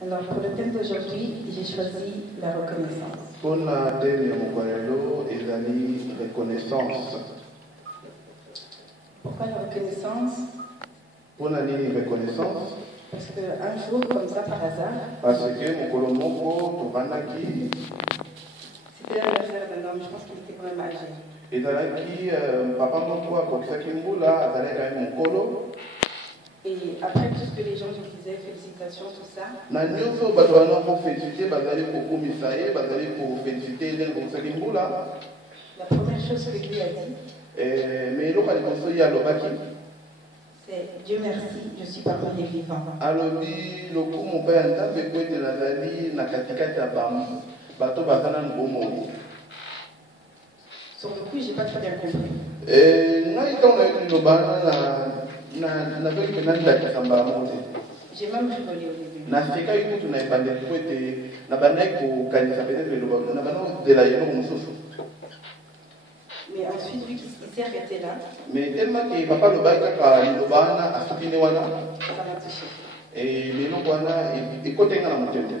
Alors pour le thème d'aujourd'hui, j'ai choisi la reconnaissance. Pour le thème de mon et la reconnaissance. Pourquoi la reconnaissance? Pour la reconnaissance. Parce qu'un jour, comme ça par hasard, parce que mon colombo, c'était l'anniversaire d'un homme, je pense qu'il était quand même âgé. Et dans papa mon quoi, mon colo. Et après tout ce que les gens me disaient, félicitations, tout ça. La première chose que lui a dit, c'est Dieu merci, je suis parmi les vivants. Sur le coup, je n'ai pas très bien compris. J'ai même rigolé au début. Mais ensuite, vu qu'il s'est arrêté là, mais tellement que papa le bail a soutenu wana, ça m'a touché. Et les noms wana et côté dans mon tête.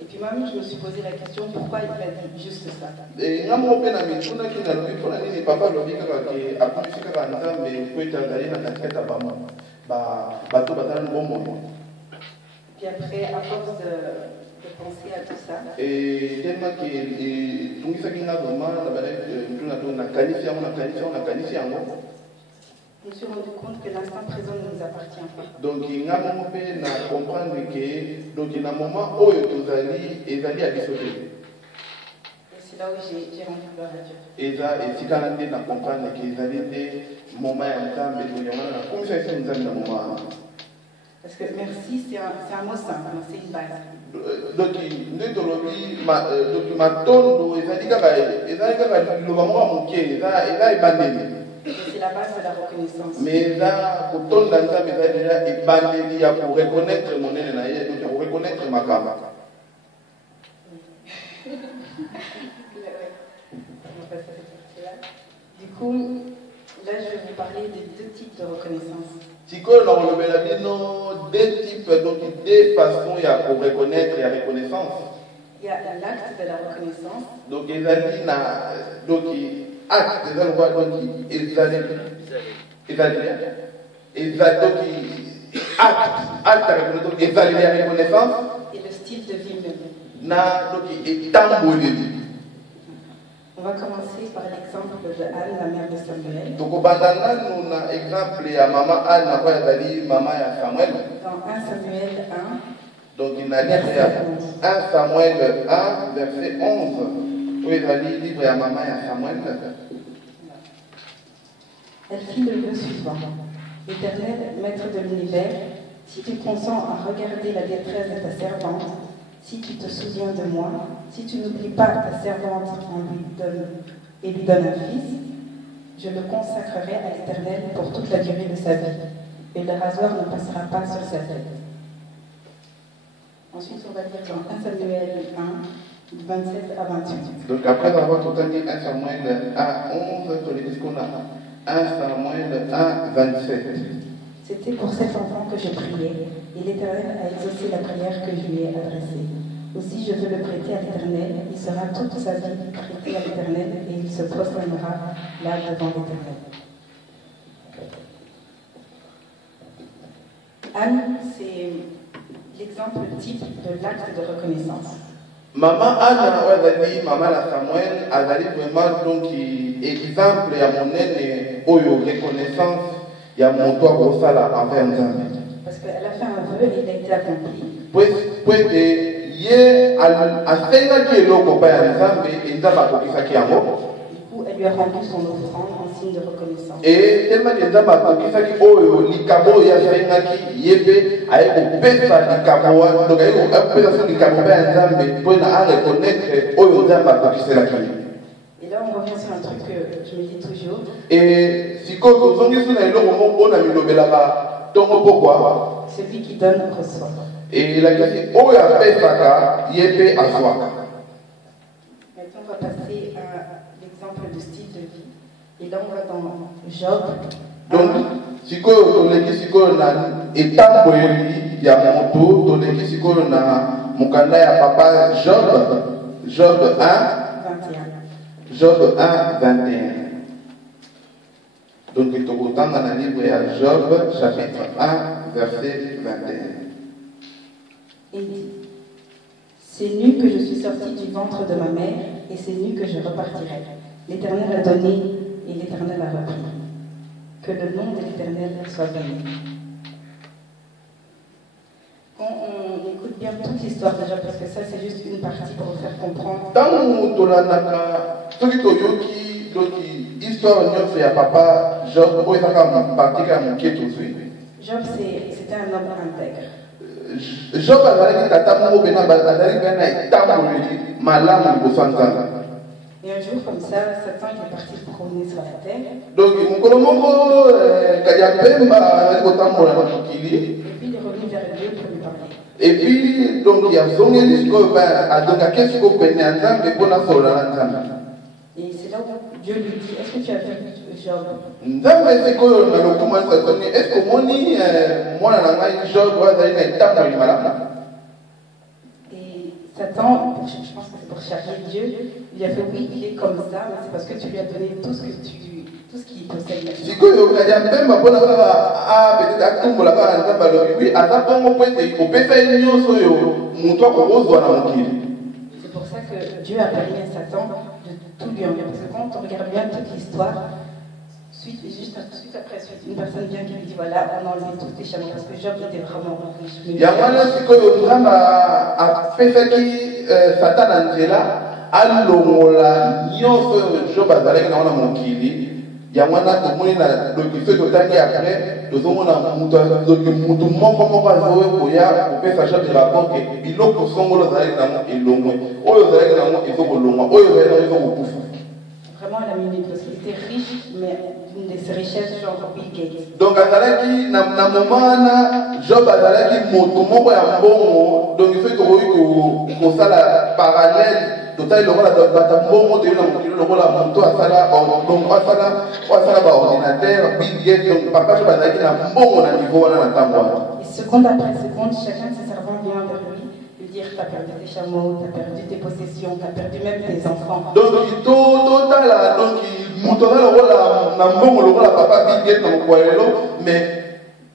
Et puis même, je me suis posé la question pourquoi il a dit juste ça. Et n'a mon père n'a mis tout n'a qui n'a lu pour l'année papa le dit que a plus que quand ça mais peut être d'aller dans la tête à bama bateau bateau bon moment. Puis après, à force de penser à tout ça. Et tellement que tout ça qui n'a vraiment on a qualifié je me suis rendu compte que l'instant présent ne nous appartient pas. Donc, il y a un moment où comprendre que donc il y a un moment où vous allez à dissocier. Et c'est là où j'ai rendu gloire à Dieu. Et si quand on a comprendre que vous allez des moments en temps, mais il y a un comment ça fait nous un moment. Parce que merci, c'est un mot simple, c'est une base. Donc, ma tonne, ils ont dit que le moment où il est bandé. C'est la base de la reconnaissance. Mais là, pour ton danza, mais là déjà, il bandé pour reconnaître mon ennemi, pour reconnaître ma gamme. Du coup, là, je vais vous parler des deux types de reconnaissance. Si on a deux types, donc deux façons pour reconnaître la reconnaissance. Il y a l'acte de la reconnaissance. Donc, il y a donc acte, donc la reconnaissance. Et le style de vie même. On va commencer par l'exemple de Anne, la mère de Samuel. Donc, on a exemple à maman Anne, maman à Samuel. Dans 1 Samuel 1. Donc, il a dit 1 Samuel 1, verset 11. Où il a dit livre à maman et à Samuel. Elle fit le vœu suivant. Éternel, maître de l'univers, si tu consens à regarder la détresse de ta servante, si tu te souviens de moi, si tu n'oublies pas ta servante et lui donnes un fils, je le consacrerai à l'Éternel pour toute la durée de sa vie, et le rasoir ne passera pas sur sa tête. Ensuite, on va lire dans 1 Samuel 1, 27 à 28. Donc après avoir tout dit 1 Samuel 1, 11, tu les dis qu'on a 1 Samuel 1, 27. C'était pour cet enfant que je priais, et l'Éternel a exaucé la prière que je lui ai adressée. Aussi je veux le prêter à l'Éternel, il sera toute sa vie prêté à l'Éternel, et il se prosternera là devant l'Éternel. Anne, c'est l'exemple type de l'acte de reconnaissance. Maman Anne, elle a dit, maman Samuel, elle a dit vraiment donc exemple à mon aîné, où il y a reconnaissance, il y a mon toit pour ça là envers nous. Parce qu'elle a fait un vœu et il a été accompli. Pues à faire qui est loco pas à l'exemple et ça va pour qui ça qui est en haut. Du coup, elle lui a rendu son offrande en signe de reconnaissance. Et tellement que ça va pour qui ça qui oh l'icabo il y a fait qui yépe avec au pesa l'icabo donc avec au pesa sur l'icabo pas à l'exemple pour na reconnaître oh ça va pour qui c'est la qui. Et là, on revient sur un truc que je me dis toujours. Et si quand on s'en est sur le moment on a mis le bela donc pourquoi celui qui donne reçoit. Et la question oh ya pesa yépe à soi. Maintenant, on va passer à l'exemple de style de vie. Et là, on va dans Job. Donc, si on a étant boyé ya moto toleki sikoyo na mokanda ya papa Job 1 Job 1 21. Donc tokotanga na livre ya Job chapitre 1 verset 21. Il dit: c'est nu que je suis sorti du ventre de ma mère, et c'est nu que je repartirai. L'Éternel a donné et l'Éternel a repris. Que le nom de l'Éternel soit béni. Quand on écoute bien toute l'histoire déjà, parce que ça c'est juste une partie pour vous faire comprendre. Tango tolandaka soki toyoki doki histoire nyonso ya papa Job oyo ezaka partika ya moke tozwi. Job c'était un homme intègre. Job azalaki tata moko pena azalaki mpe na etamboleli malamu liboso ya Nzambe. Et un jour comme ça, Satan il est parti promener sur la terre. Donc mokolo moko Kadiapemba azali kotambola na mokili. Et puis il est revenu vers Dieu pour lui parler. Et puis donc il y a zongeli sikoyo donc akei sikoyo pene ya Nzambe mpona solola na Nzambe. Et c'est là où Dieu lui dit: est-ce que tu as vu Job? Nzambe sikoyo na lokuma satoni est-ce que moni mwana na ngai Job azali na etamboli malamu? Et Satan, je pense que c'est pour charrier Dieu, il a fait: oui, il est comme ça, mais c'est parce que tu lui as donné tout ce qu'il possède. Sikoyo Kadiapemba mpona kaka peut-être atumbola kaka Nzambe alobi oui aza bongo mpo ete kopesa ye nyonso oyo moto akozwa na mokili. C'est pour ça que Dieu a permis à Satan de tout lui enlever. Parce que quand on regarde bien toute l'histoire, suite après suite, une personne vient qui lui dit: voilà, on a enlevé tous tes chameaux, parce que Job était vraiment riche. Yamana sikoyo Nzambe apesaki Satana nzela alongola nyonso oyo Job azalaki nango na mokili. Yamana tomoni na lokiso totangi après tozomona mutu moko azokoya kopesa Job rapport ke biloko songolo ozalaki nango elongwe oyo ozalaki nango ezokolongwa oyo ozalaki nango ezokokufa. Vraiment à la minute, parce qu'il était riche, mais une de ses richesses, genre Bill Gates. Donc azalaki na momana Job azalaki moto moko ya mbongo. Donc il faut tokoki kosala parallèle totali lokola bata mbongo toyei na mokili lokola moto asala baordinateur Bill Gates. Donc papa Job azalaki na mbongo na niveau wana na ntango wana. Et seconde après seconde, chacun de ses servants vient vers lui dire: t'as perdu tes chameaux, t'as perdu tes possessions, t'as perdu même tes enfants. Donc totala donc moto aza lokola na mbongo lokola papa Bill Gates na mokolo lelo, mais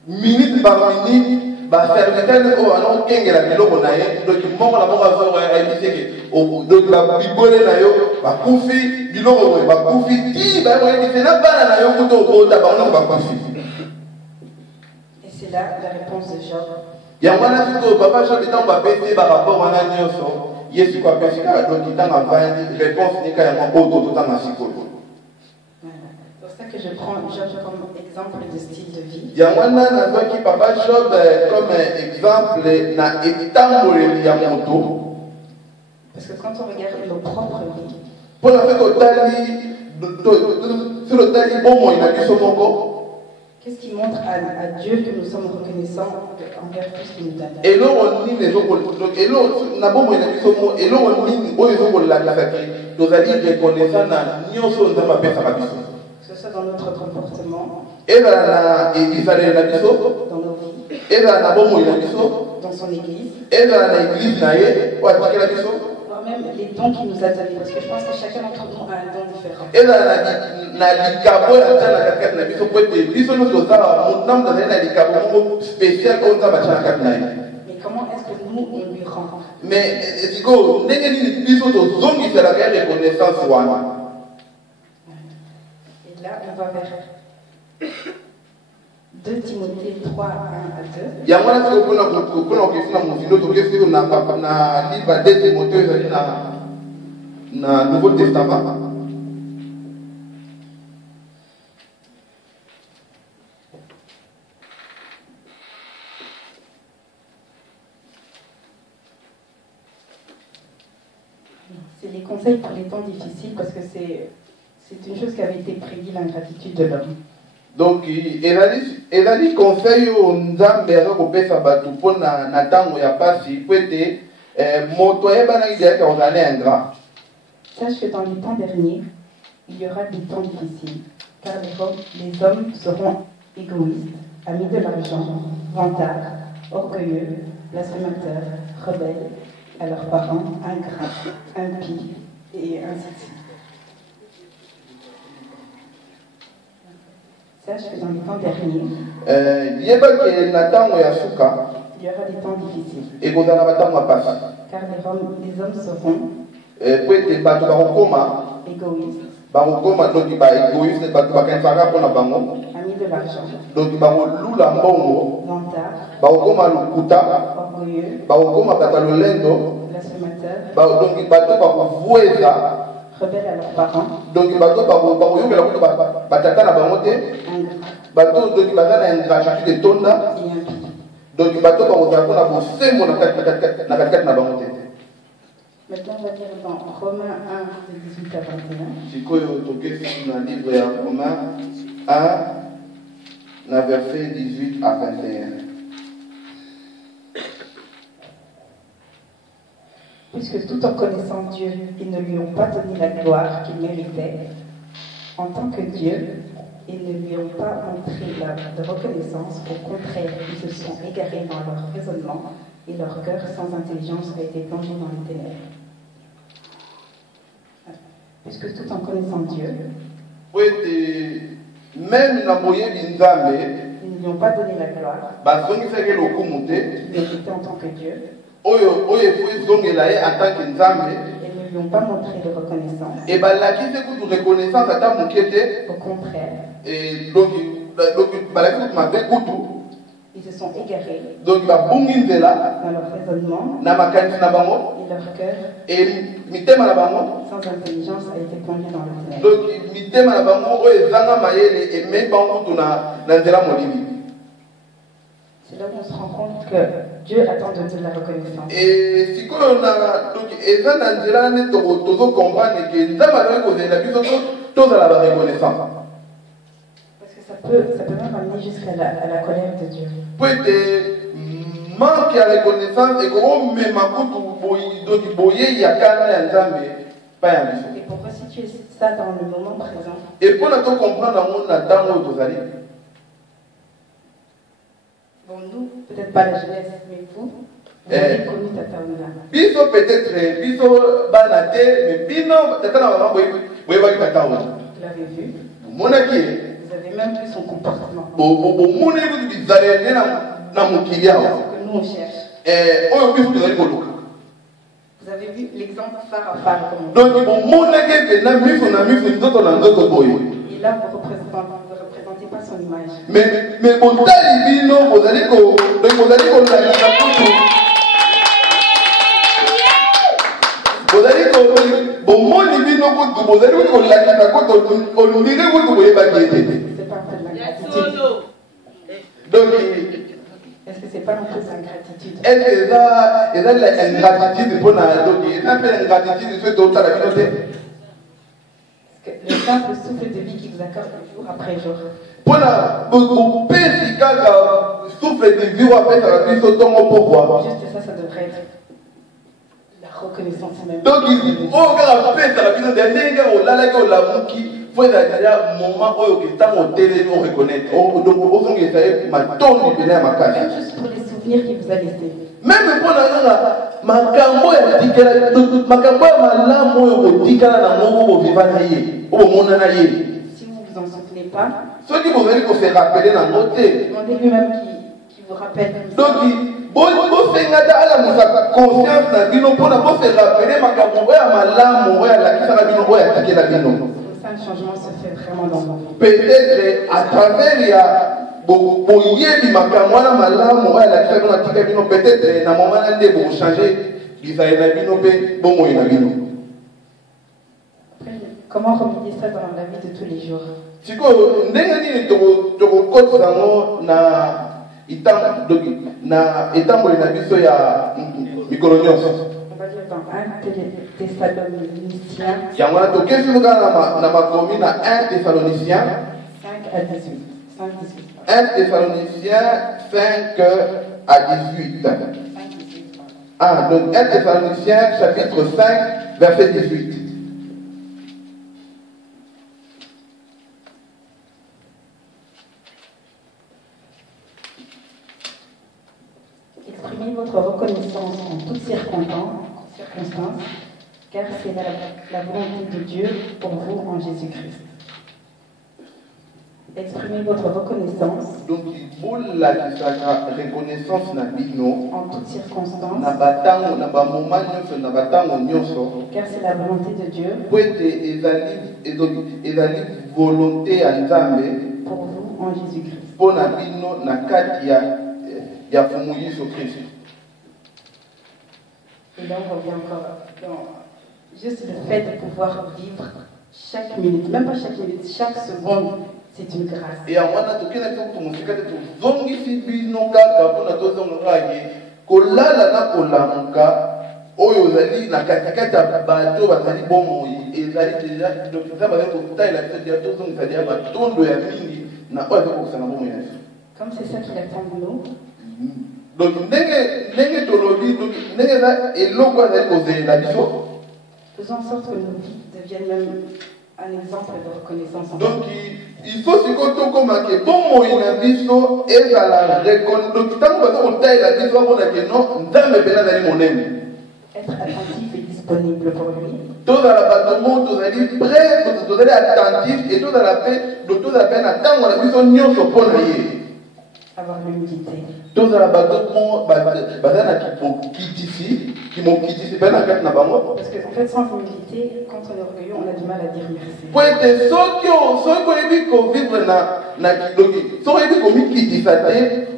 minute par minute baserviteur oyo anokengela biloko na ye. Donc mbongo na moko ayebiseke donc babibole na yo bakufi biloko boye bakufi ti bakoyebise na bana na yo kuta okota bango bakufi. Et c'est là la réponse de Job. Yango wana sikoyo papa Job ntango bapesi barapport wana nyonso ye sikoyo apesi kaka donc ntango avandi réponse nika yango oyo tototanga sikoyo. C'est pour ça que je prends Job comme exemple de style de vie. Yango wana nazwaki papa Job comme exemple na etamboleli ya moto. Parce que quand on regarde nos propres vies, pour la fait sur le tali bomoi na biso moko. Qu'est-ce qui montre à Dieu que nous sommes reconnaissants envers tout ce qu'il nous donne? Et là, on dit les autres, donc, et là, na bomoi na biso moko, et là, on dit, oyo ezokolakisa ke tozali reconnaissant na nyonso Nzambe apesaka biso. Que ce soit dans notre comportement, ezala na ezaleli na biso, dans nos vies, ezala na bomoi na biso, dans son église, ezala na église na ye oyo atikela biso, même les dons qu'il nous a donnés, parce que je pense que chacun d'entre nous a un don différent. ezala na likabo ya Nzambe na katikati na biso po ete biso nyonso tozala motambo azali na likabo moko spécial oyo Nzambe atia na kati na ye. Mais comment est-ce que nous on lui rend? Mais sikoyo ndenge nini biso tozongiselaka ye reconnaissance wana? Et là on va vers 2 Timothée 3, 1 à 2. Yango wana sikoyo mpona kokesina mozindo tokesi sikoyo na livre 2 Timothée ezali na Nouveau Testament. C'est les conseils pour les temps difficiles, parce que c'est une chose qui avait été prédit, l'ingratitude de l'homme. Donc ezali conseil oyo Nzambe aza kopesa bato mpona na ntango ya pasi po ete moto ayebanaki deyaka ozali ingrat. Sache que dans les temps derniers, il y aura des temps difficiles, car les hommes seront égoïstes, amis de l'argent, vantards, orgueilleux, blasphémateurs, rebelles, à leurs parents, ingrats, impies, et ainsi de suite. Sache que dans les temps derniers, il y aura des temps difficiles. Car les hommes seront égoïstes, amis de l'argent, vantards, orgueilleux, blasphémateurs, rebelles à leurs parents, donc bato bakozala na bosembo na kati na bango te. Maintenant, on va lire dans Romains 1, de 18 à 21. Sikoyo tokesi na livre ya Romains 1, na verset 18 à 21. Puisque tout en connaissant Dieu, ils ne lui ont pas donné la gloire qu'il méritait, en tant que Dieu, ils ne lui ont pas montré de reconnaissance. Au contraire, ils se sont égarés dans leur raisonnement et leur cœur sans intelligence a été plongé dans les ténèbres. Puisque tout en connaissant Dieu, même na moyebi nzambe, ils ne lui ont pas donné la gloire bazongisaki lokumu te, qu'il méritait en tant que Dieu. Oyo efo ezongela ye en tant que nzambe. Ils ne lui ont pas montré de reconnaissance. Et balakisi kutu reconnaissance ata moke te. Au contraire. Et donc balakisi kutu mabe kutu. Ils se sont égarés donc babungi nzela dans leur raisonnement na makanisi na bango et leur cœur et mitema na bango sans intelligence a été plongé dans le ténèbre. Donc mitema na bango oyo ezanga mayele emei bango kutu na nzela molili. C'est là où on se rend compte que Dieu attend de Dieu la reconnaissance. Et si on a donc eza na nzela ne tozo comprendre que nzambe azali kozela biso tozala ba reconnaissance. Parce que ça peut même amener jusqu'à la colère de Dieu. Peut-être manque à reconnaissance et qu'on met ma coupe boye yakana ya nzambe pas ya biso. Et pour resituer ça dans le moment présent. Et pour nous comprendre dans monde na tango tozali. Bon, nous, peut-être pas la jeunesse, mais vous avez connu Tata Ouna. Biso peut-être, biso banate, mais bino, Tata Ouna, vous voyez Tata Ouna. Vous l'avez vu. Mon aki. Vous avez même vu son comportement. Mon aki, vous avez na mon kilia. C'est ce que nous on cherche. Vous avez vu l'exemple phare à phare. Donc, mon aki, na miso na miso, ndoto na ndoto boye. Et là, vous ne représentez pas son image. Mais bon, talibino, vous allez qu'on a vous allez qu'on bon mon libino kutu, vous allez qu'on la kita kutu, on dirait que vous voyez pas qui était. C'est pas un peu de l'ingratitude. Donc, est-ce que c'est pas un peu d'ingratitude? Est-ce que ça l'ingratitude pour la donc il y a un peu d'ingratitude sur toute la communauté. Le simple souffle de vie qui vous accorde jour après jour. Pour la petit souffle de vie après ça va sur ton pouvoir. Juste ça devrait être la reconnaissance même. Donc il faut que la paix ça va bien dernier gars on l'a là que la mouki faut dire moment où il temps au télé on reconnaître. Donc au fond il ça ma tonne de bien ma cage. Même juste pour les souvenirs qu'il vous a laissés. Même pour la makambo ya tikela makambo ya malamu oyo kotikala na moko boviva na ye oyo mona na ye. Si vous vous en souvenez pas, ceux qui vont venir se rappeler dans nos têtes. demandez lui-même qui vous rappelle. Donc bon fengata ala musa conscience na bino pona bo se rappeler makambo ya malamu oyo la kisaka bino oyo tikela bino. Comme ça un changement se fait vraiment dans vos vies. Peut-être à travers ya boyebi makambo wana malamu oyo la kisaka bino tikela bino peut-être na moment na nde bo changer bizali na bino pe bomoi na bino. Comment remédier ça dans la vie de tous les jours? Sikoyo ndenge nini tokokotisa ngo na etamboli na biso ya mikolo nyonso. On va lire dans 1 Thessaloniciens. Yango wana tokesi kaka na makomi na 1 Thessaloniciens 5 à 18. 1 Thessaloniciens 5 à 18. Ah, donc 1 Thessaloniciens chapitre 5 verset 18. votre reconnaissance en toutes circonstances, car c'est la volonté de Dieu pour vous en Jésus-Christ. Exprimez votre reconnaissance donc la reconnaissance na bino en toutes circonstances, na batango na ba moment nyonso na batango nyonso car c'est la volonté de Dieu po ete ezali volonté ya Nzambe pour vous en Jésus-Christ. mpo na bino na kati ya fumu Yesu Kristo. Et là on revient encore dans juste le fait de pouvoir vivre chaque minute, même pas chaque minute, chaque seconde. C'est une grâce. Et à moi, tu as dit que tu as dit zongi fibi nonga kapuna to zonga ye kolala na kolamuka oyo zali na katikata bato bazali bomo ezali déjà donc ça va être au taille la tête de to zonga c'est-à-dire batondo ya mingi na oyo ko sana bomo ya comme c'est ça qu'il attend de nous. Donc ndenge tolobi donc ndenge za eloko azali kozela biso faisons en sorte que nos vies deviennent même un exemple de reconnaissance. Donc il faut se que bon moi na biso et la reconnaissance. Donc tant que on taille la biso on a que non ndambe bena dali monene. Être attentif et disponible pour lui. Tout dans la bâtiment, tout allez prêt, tout allez attentif et tout dans la paix, tout à peine attendre la biso nyonso pour lui. Avoir l'humilité. Tout dans la bâtiment, bazana qui m'ont quitté, pas la carte n'a pas moi. Parce qu'en fait, sans humilité, quand on est orgueilleux, on a du mal à dire merci. Pour être ceux qui ont dit qu'on vivre na kidogi, ceux qui ont mis quitté ça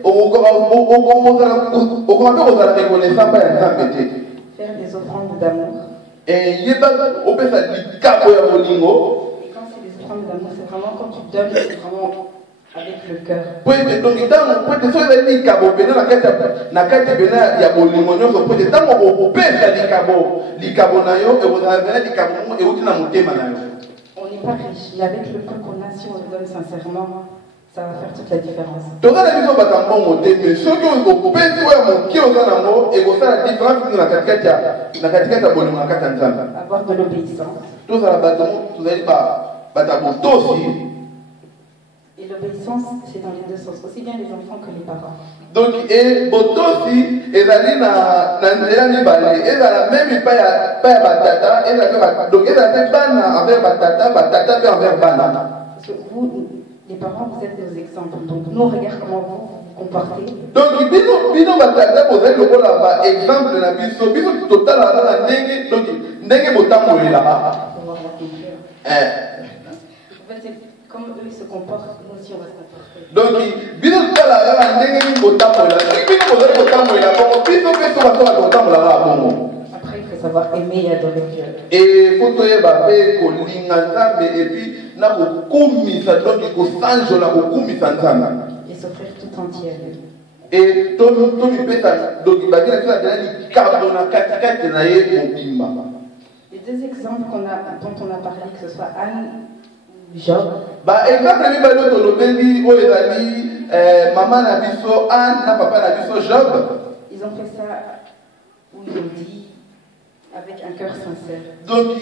au la reconnaissance pas un faire des offrandes d'amour. Et il y a au fait ça dit capo ya bolingo. Et quand c'est des offrandes d'amour, c'est vraiment quand tu donnes, c'est vraiment avec le cœur. Peut-être donc dans peut-être ça dit cabo bena na kati bena ya bolingo nyonso peut-être tant on peut faire li cabo na yo et vous avez li cabo et vous na motema na yo. On n'est pas riche, mais avec le peu qu'on a, si on le donne sincèrement, ça va faire toute la différence. Toza la biso batambo moté mais ceux qui ont pèse ouais mon qui ont na mo et vous ça la différence na katikati ya bolingo na kati nzamba. Avoir de l'obéissance. Toza la batambo toza ba batabo tosi. Et l'obéissance, c'est dans les deux sens, aussi bien les enfants que les parents. Donc, et botosi, ezali na nzela mibale, ezala même pas ya batata, donc ezala bana envers batata pe envers bana. Parce que vous, les parents, vous êtes nos exemples. Donc, nous, on regarde comment vous vous comportez. Donc, bino batata, vous êtes le bon exemple na biso total na ndenge, donc ndenge botambolela. Pour pouvoir la conclure. En fait, c'est comme eux ils se comportent, nous aussi on va se comporter. Donc, bino tala ndenge botambolela. Bino bozali botambolela, bon biso pe so bato botambolela bongo. Après, il faut savoir aimer et adorer Dieu. Et faut que babe kolinga nzambe et puis na kokumisa donc kosanjola kokumisa nzambe. Et s'offrir tout entier à lui. Et tomi peta donc badina tena tena carbone na katikati na ye mobimba. Les deux exemples dont on a parlé, que ce soit Anne ou Job. Ba exemple mi balo to lobeli o ezali maman na biso Anne na papa na biso Job. Ils ont fait ça où ils ont dit avec un cœur sincère. Donc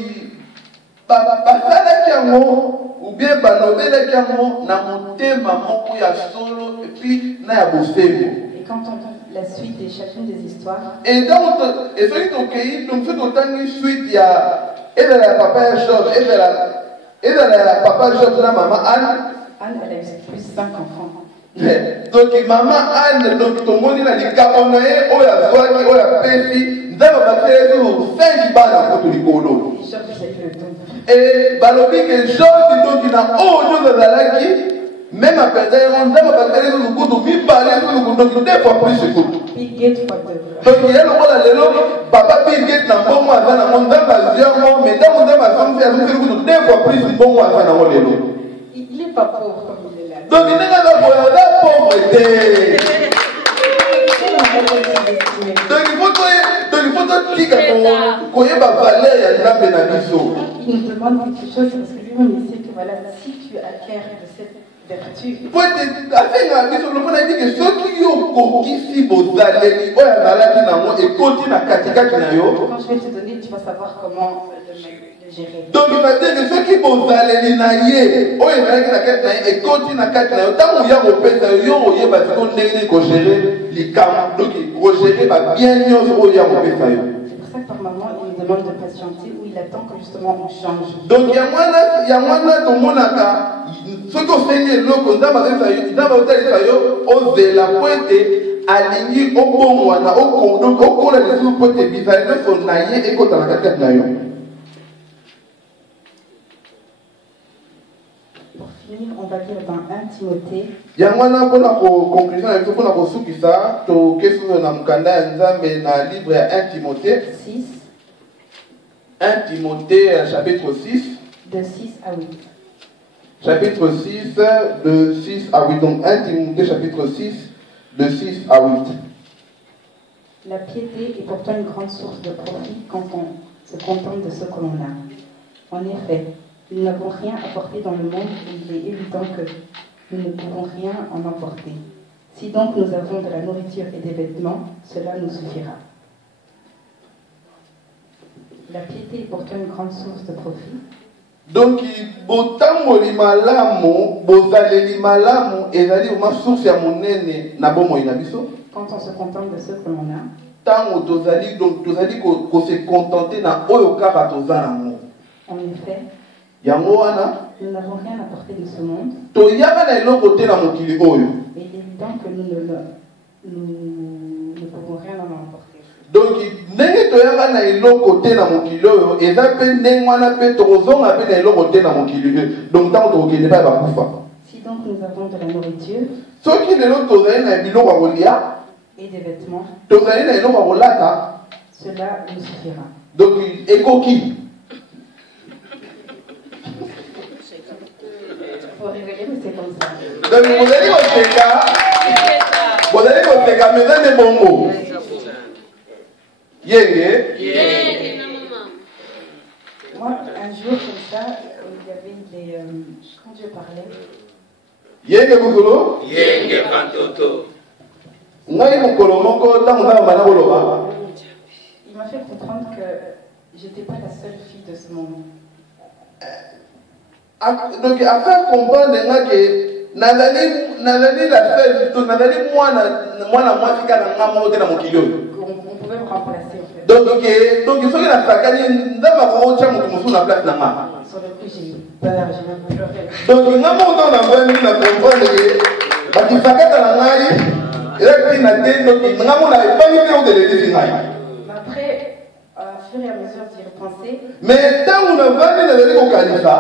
basalaki yango ou bien balobelaki yango na motema moko ya solo et puis na ya bosembo. Et quand on lit la suite de chacune des histoires, et donc et celui qui donc ce totangi suite ya ezala ya papa ya Job ezala ya papa Job na maman Anne elle a eu plus 5 enfants. Donc maman Anne donc tomoni na likabo na ye oyo azwaki oyo apesi nzambe bapesi 5 bana koto likolo. Et Job il a eu le double. Et balobi que Job donc na oyo azalaki même après on nzambe bapesi zo kutu mibale zo donc 2 fois plus kutu. Bill Gates fois 2. Donc il y a le rôle lelo papa Bill Gates na bongo azana mon nzambe aziamo mais dans mon nzambe azamfi azamfi kutu 2 fois plus bongo azana mo lelo. Il est pas pauvre comme il est là. Donc il n'est pas pauvreté. Donc il faut dire qu'on y a pas valeur à l'âme na biso. Il nous demande quelque chose parce que lui-même il sait que voilà, si tu acquiers de cette vertu. Po ete asenga biso lopona ete ke soki yo kokisi bozaleli oyo azalaki nango ekoti na katikati na yo. Quand je vais te donner, tu vas savoir comment le gérer. Donc il va dire que soki bozaleli na ye oyo ezalaki na kati na ye ekoti na kati na yo ntango oya kopesa yo oyeba siko ndenge nini kogere likambo donc kogere babien nyonso oyo ya kopesa yo. C'est pour ça que par moment il nous demande de patienter ou il attend que justement on change. Donc ya mwana tomonaka soki osengi eloko nzambe otalisa yo ozela po ete alingi obongwana okola lisusu po ete bizali nyonso na ye ekota na katikati na yo. Pour finir, on va lire dans 1 Timothée. Yangwana pona ko conclusion na biso pona ko sukisa to kesu na mukanda ya Nzambe na livre ya 1 Timothée 6. 1 Timothée chapitre 6. De 6 à 8. Chapitre 6 de 6 à 8. Donc 1 Timothée chapitre 6 de 6 à 8. La piété est pourtant une grande source de profit quand on se contente de ce que l'on a. En effet, nous n'avons rien apporté dans le monde et il est évident que nous ne pouvons rien en emporter. Si donc nous avons de la nourriture et des vêtements, cela nous suffira. La piété est pourtant une grande source de profit. Donc, botamboli malamu, bozaleli malamu, ezali uma source ya monene na bomo ina biso. Quand on se contente de ce que l'on a, tango tozali donc tozali ko se contenter na oyo kaka tozala nango. En effet, yango wana nous n'avons rien apporté de ce monde. Toyaka na eloko te na mokili oyo. Et il est évident que nous ne pouvons rien en emporter. Donc ndenge toyaka na eloko te na mokili oyo eza pe ndenge wana pe tokozonga pe na eloko te na mokili oyo. Donc tango tokokende pa bakufa. Si donc nous avons de la nourriture soki lelo tozali na biloko ya kolia et des vêtements, tozali na eloko ya kolata, cela nous suffira. donc ekoki. Faut révéler, mais c'est comme ça. Donc vous allez koteka mais eza nde bongo yenge. Moi, un jour comme ça, il y avait des... quand je parlais... Yenge mokolo? Yenge pantoto. Ngai mokolo moko ntango nzambe bana koloba. Il m'a fait comprendre que j'étais pas la seule fille de ce monde. Donc à faire comprendre que nazali la seule, nazali mwana mwasi kaka nga moko te na mokili oyo. On pouvait me remplacer en fait. Donc soki nasakani nzambe akokotia moto mosusu na place na nga. Sur le coup, j'ai eu peur, j'ai même pleuré. Donc nga moko ntango navandi na comprendre ke bakisakata na ngai elaki na te donc nga mona epangi te odelelisi ngai. Après, au fur et à mesure d'y repenser, mais ntango navandi nazali kokanisa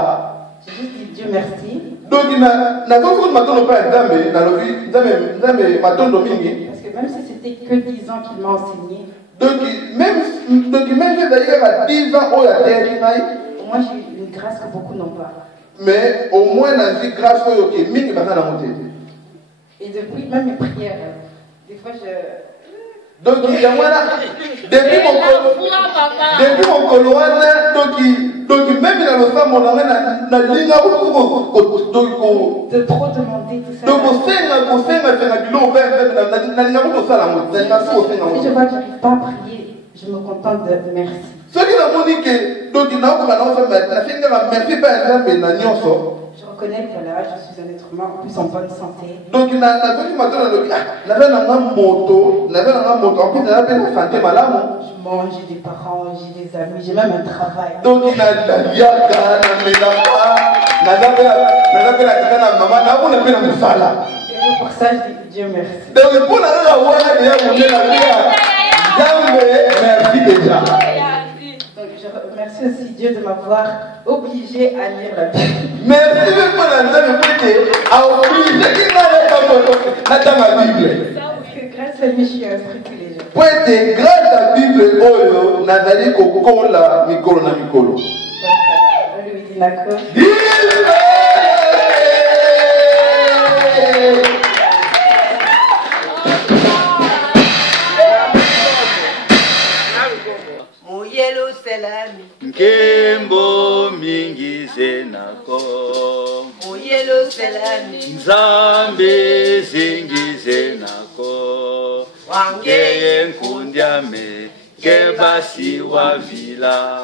j'ai juste dit Dieu merci. donc nazoki matondo mpa ya nzambe nalobi nzambe matondo mingi. Parce que même si c'était que 10 ans qu'il m'a enseigné, donc même si ezali kaka 10 ans oyo ateyaki ngai, au moins j'ai eu une grâce que beaucoup n'ont pas. mais au moins nazwi grâce oyo ke mingi baza nango te. Et depuis, même mes prières, des fois donc yango wana depuis mokolo wana donc même na losambo na ngai nalinga de trop demander tout ça. donc kosenga tenga biloko mpe nalinga kosala yango nalinga so kosenga Si je vois que je n'arrive pas à prier, je me contente de merci. soki namoni ke donc nakoka naosamba nasengaka merci mpe ya nzambe na nyonso. Je reconnais que voilà, je suis un être humain, en plus en bonne santé. Donc nazoki matona lobi naza nanga moto en plus naza mpe na santé malamu. Je mange, j'ai des parents, j'ai des amis, j'ai même un travail. Donc naliaka namelaka naza mpe na tata na mama naomona mpe na mosala. Et pour ça, je dis Dieu merci. Donc mpo na kaka wana deya mondela lia nzambe merci déjà. Donc je remercie aussi Dieu de m'avoir obligé à lire la Bible. Merci mpo na nzambe mpo ete aobligeki ngai natanga bible. Parce que grâce à lui, je suis instruit tous les jours. Po ete grâce à bible oyo nazali kokola mikolo na mikolo. Donc lui dit d'accord. Muyelo selami Nkembo mingi zenako. Muyelo yoselani Nzambe zingize nako Ngeye nkundiame Kebasi wa vila